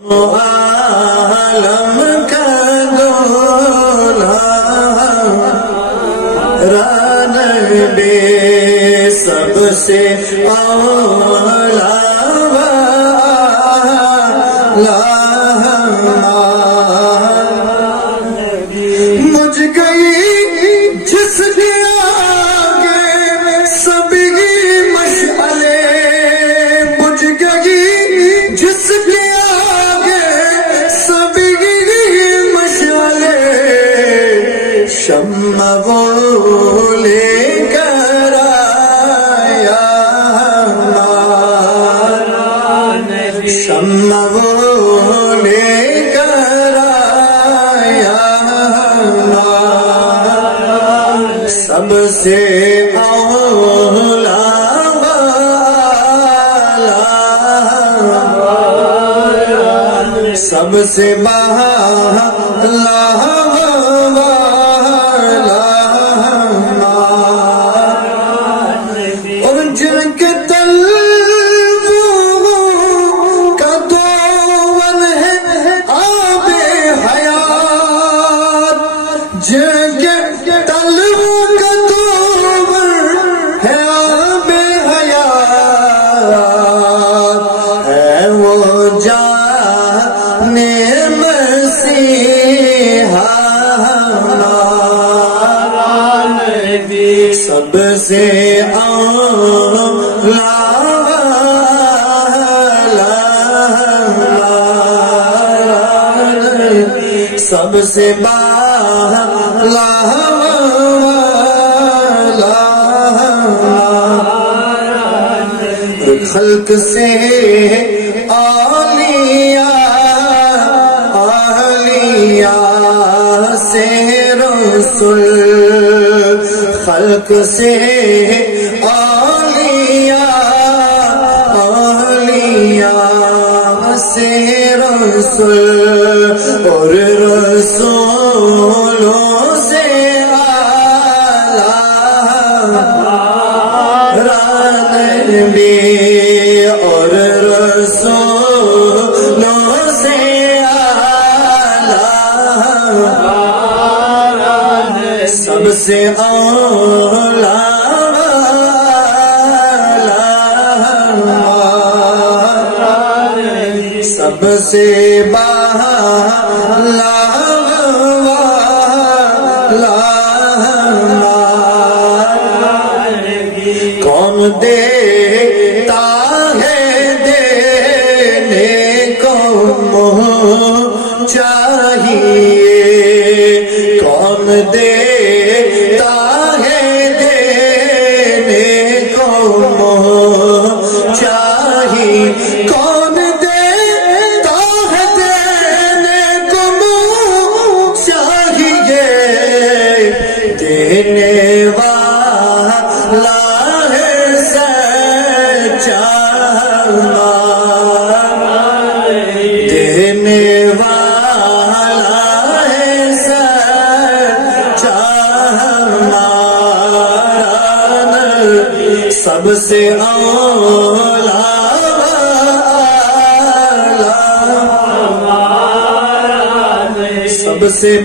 عالم کا دولہا نبی سب سے اولا مجھ گئی جس کے آگے سبھی مشعلے مجھ گئی جس کے آگے سبھی مشعلے شمع وہ لے کر آیا شمع وہ لے کر آیا سب سے اولا سب سے اور جن کے طلبوں کا دون ہے آب حیات جن کے طلبوں کا دون ہے آب حیات ہے وہ جانے مسیحا سب سے اولا سب سے خلق سے اولیاء سے رسول خلق سے اولیاء سے رسول اور رسولوں سے اعلیٰ نبی اور رسولوں سے اعلیٰ سب سے اولا سب سے کون دیتا ہے دینے کو منہ چاہیے کون دیتا ہے دینے کو منہ چاہیے کون دیتا ہے دینے کو منہ چاہیے دینے والا دینے والا ہے سچا ہمارا سب سے اولا سب سے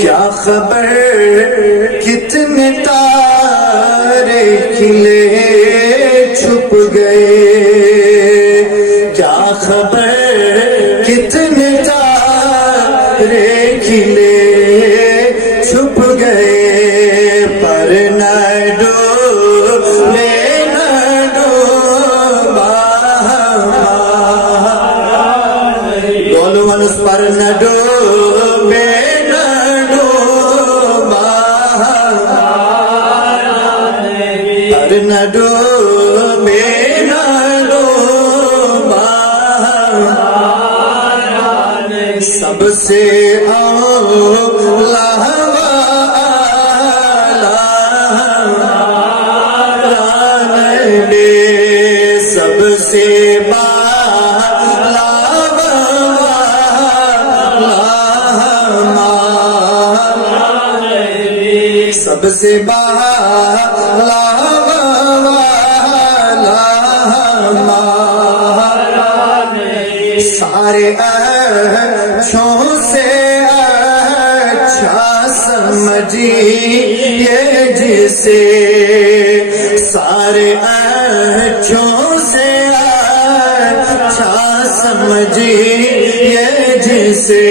کیا خبر کتنے تارے کھلے چھپ گئے کیا خبر کتنے تارے کھلے چھپ گئے پر نہ ڈوبے نہ ڈوبا بولو منس پر نہ ڈوبے نہ ڈوبے نہ ڈوبا سب سے اولا نبی سب سے سب سے جسے سارے اچھوں سے اچھا سمجھیے جسے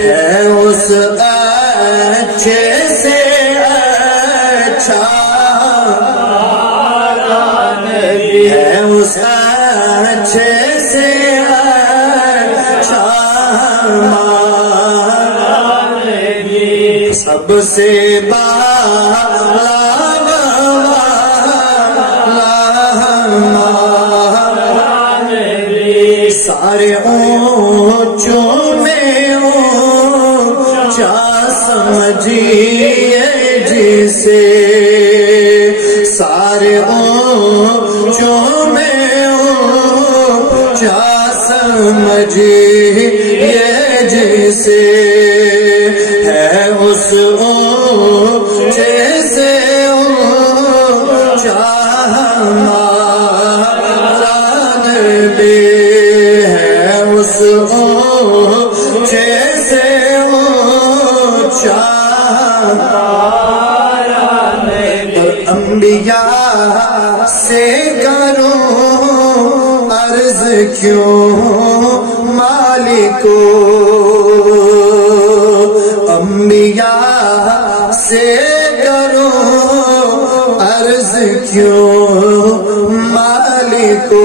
ہے اس اچھے سے اچھا ہے اس اچھے سے اچھا سب سے سارے اونچوں میں اونچا سمجھیے جسے سارے اونچوں میں اونچا سمجھیے جسے ہے اس اونچے سے اونچا ہمارا نبی ہے اس اونچے سے اونچا ہمارا نبی اور انبیاء سے کروں عرض کیوں مالکو انبیاء سے کروں عرض کیوں مالکو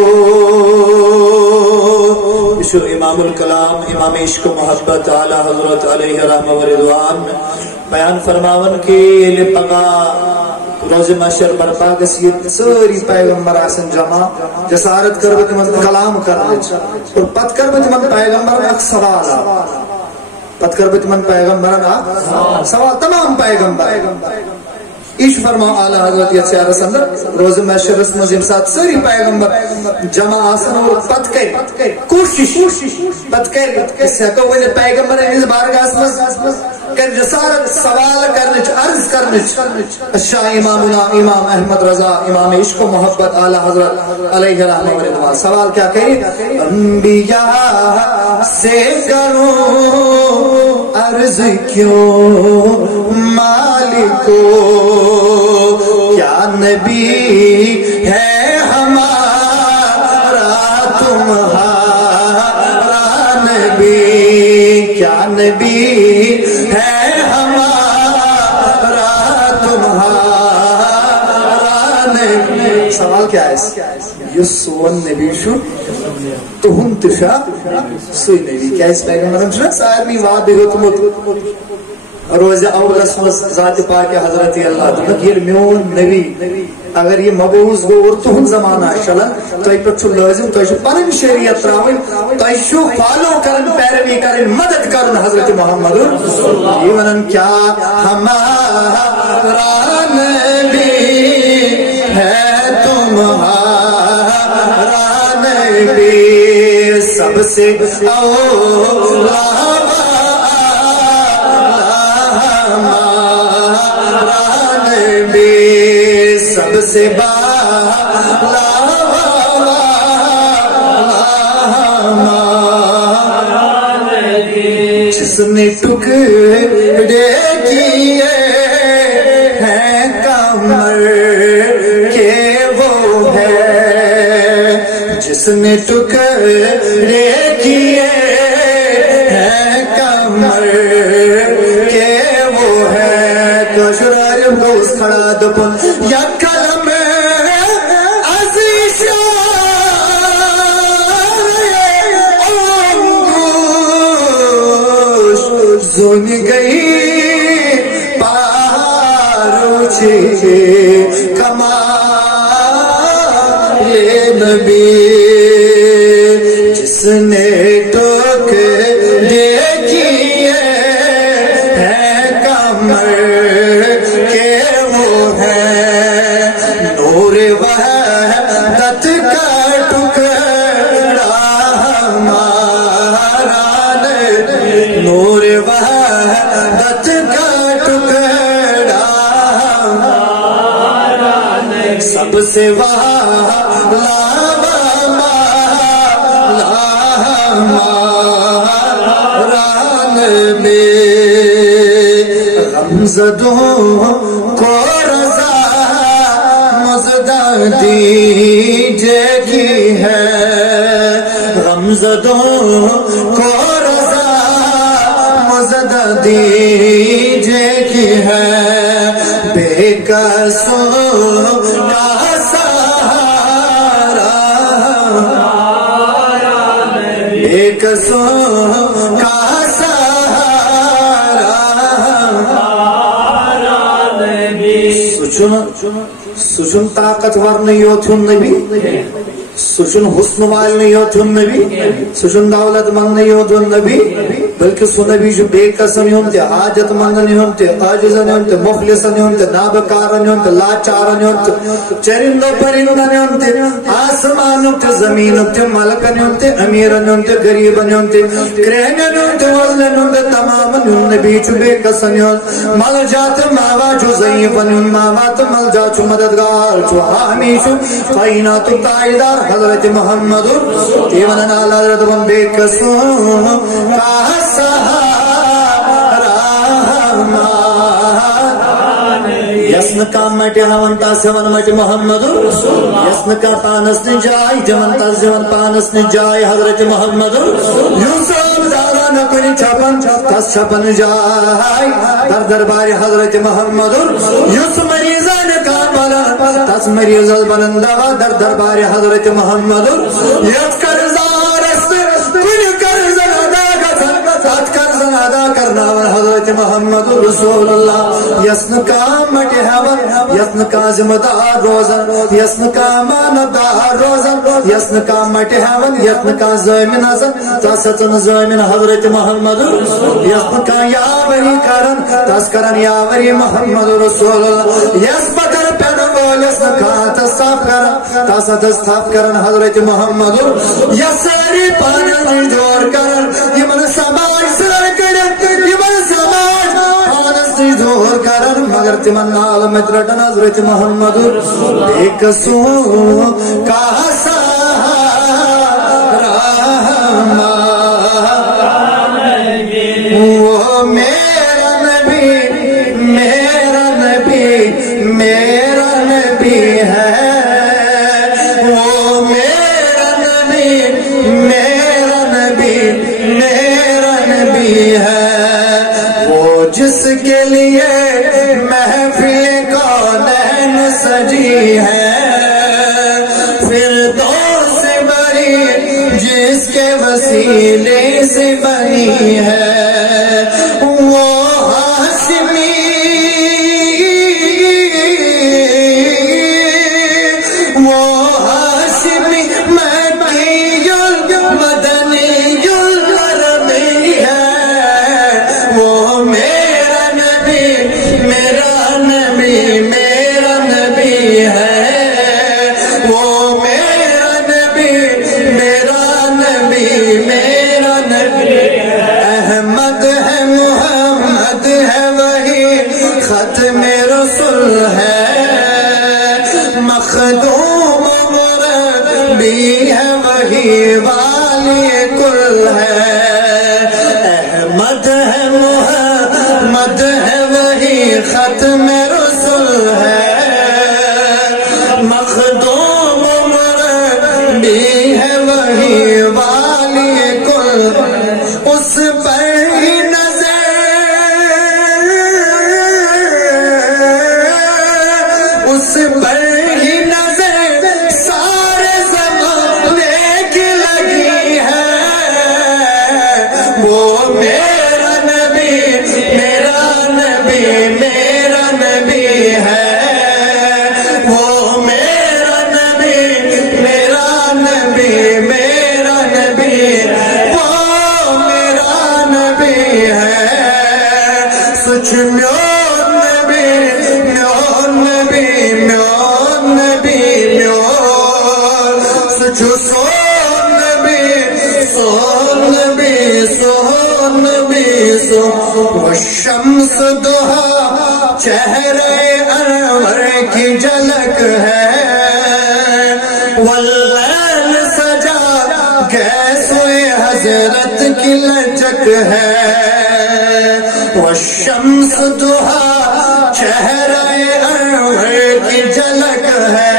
شو امام الکلام امام عشق و محبت اعلی حضرت علیہ رحمہ و رضوان بیان فرماون کی لپگا روز محشر برپا گسید ساری پیغمبر آسن جمع جسارت کربت من کلام کرنچ اور پت کربت من پیغمبر اک سوال پت کربت من پیغمبر سوال تمام پیغمبر ایش فرما اعلی حضرت یسیار سندر روز محشر رسم زم ساتھ ساری پیغمبر جمع آسن اور پت کر کوشش پت کر اس ہکو ونی پیغمبر اس بارگاہ میں کر جسارت سوال کرنچ عرض کرنچ شاہ امامنا امام احمد رضا امام عشق و محبت اعلی حضرت علیہ رحمہ و رضوان سوال کیا کہی انبیاء سے کروں عرض کیوں مالکو کیا نبی ہے ہمارا تمہارا نبی کیا نبی ہے ہمارا تمہارا نبی سوال کیا ہے یہ سون نبی شو تہن تشا سوئی نبی کیا اس پیغمبرم چھنا سارمی واد بگوتمت روز اول اسمس ذات پاک حضرت اللہ تمہیں یہ میون نبی اگر یہ مبعوث گو اور تہن زمانہ چلن تو ایک پتھر لازم تو ایشو پنن شریعت راوی تو ایشو فالو کرن پیروی کرن مدد کرن حضرت محمد یہ ونن کیا ہمارا نبی ہے تمہارا نبی سب سے اولا سب سے جس نے ٹکڑے کیے ہیں کمر کے وہ ہے جس نے ٹکڑے کیے ہیں کمر کے وہ ہے تو شرائم کو اس کھڑا دپن یا کلم زون گئی پاروچے کمال نبی جس نے ٹوک دے کیے ہیں کمر کے وہ ہے نور وحدت کا ٹکڑا ہمارا نور وحدت کا ٹکڑا سب سے غمزدوں کو دیجے کی ہے، غمزدوں کو رضا مزدہ دیجے کی ہے، بے قصوں کا سہارا، بے قصوں کا سچن طاقتور یوت نبی، سچن حسن وال یوت نبی، سچن دولت مند یوت نبی، بلکہ سو نبی جو بے قسم یون تے حاجت مندن یون تے عاجزن یون تے مخلصن یون تے نابکارن یون تے لاچارن یون تے چرندو پرندن یون تے آسمانوں تے زمینوں تے ملکن یون تے امیرن یون تے غریبن یون تے کرہنن یون تے وزلن یون تے تمام یون نبی جو بے قسم یون مل جات ماوا جو ضعیفن یون ماوا تو مل جات جو مددگار جو حامی جو قائنات تائیدار حضرت محمد تیون نال حضرت من بے قسم کا یسن کا مٹی ہونتا سون مٹ محمد، یسن کا پانس نجائی جمنتا زیون پانس نجائی حضرت محمد، یوسف دارا نکنی چھپن تس چھپن جائی در دربار حضرت محمد، یوسف مریضان کا بلن تس مریض بلندوا در دربار حضرت محمد، یت کرزار است کن کرزن ادا کرنا حضرت محمد رسول اللہ، یسن کا مٹی ہون یسن کا ذمہ دار روزن، یسن کا ماندار روزن، یسن کا مٹی ہون یسن کا زمین ازن تسن زمین حضرت محمد، یسن کا یاوری کرن تس کرن یاوری محمد رسول اللہ، یس پکر پین بول یسن کا تصاف کرن تس تصاف کرن حضرت محمد، یسری پانن جوڑ کرن یمن سماج سر کرن یمن سماج پانستی دور کرن مگر تمن نال مترٹن حضرت محمد، بے قصوں کا سہارا وہ میرا نبی میرا نبی میرا نبی ہے، وہ میرا نبی میرا نبی میرا نبی ہے، وہ جس کے لیے محفل کونین سجی ہے، فردوس بری جس کے وسیلے سے بنی ہے، وہ ہاشمی وہ ہاشمی مکی المدنی العربی ہے، وہ میرا نبی میرا نبی میرا نبی ہے، وہ میرا نبی میرا نبی میرا نبی، احمد ہے محمد ہے وہی ختم رسول ہے، مخدوم مربی ہے وہی والی کل ہے، احمد ہے محمد ہے وہی ختم رسول ہے، مخدوم مربی ہے وہی والی کل، اس پر ہی نظر اس پر ہی نظر سارے زمانے کی لگی ہے، وہ میرا نبی میرا نبی میرا نبی ہے، وہ میرا نبی میرا نبی میرا نبی، وہ میرا نبی ہے، سچ میون نبی میون نبی میون نبی میون سچ سون نبی سون نبی سون نبی سو، وہ شمس دوہا چہرے انور کی جھلک ہے، واللیل سجا گیسوئے حضرت کی لچک ہے، وہ شمس دوہا چہرے انور کی جھلک ہے،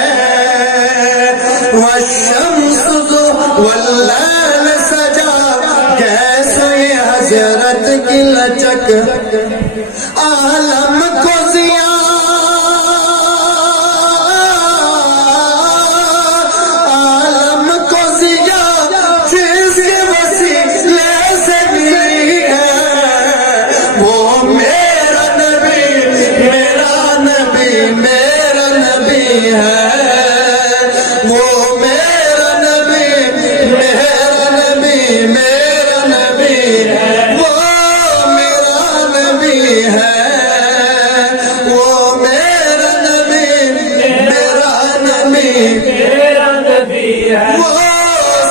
وہ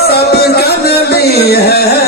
سب کا نبی ہے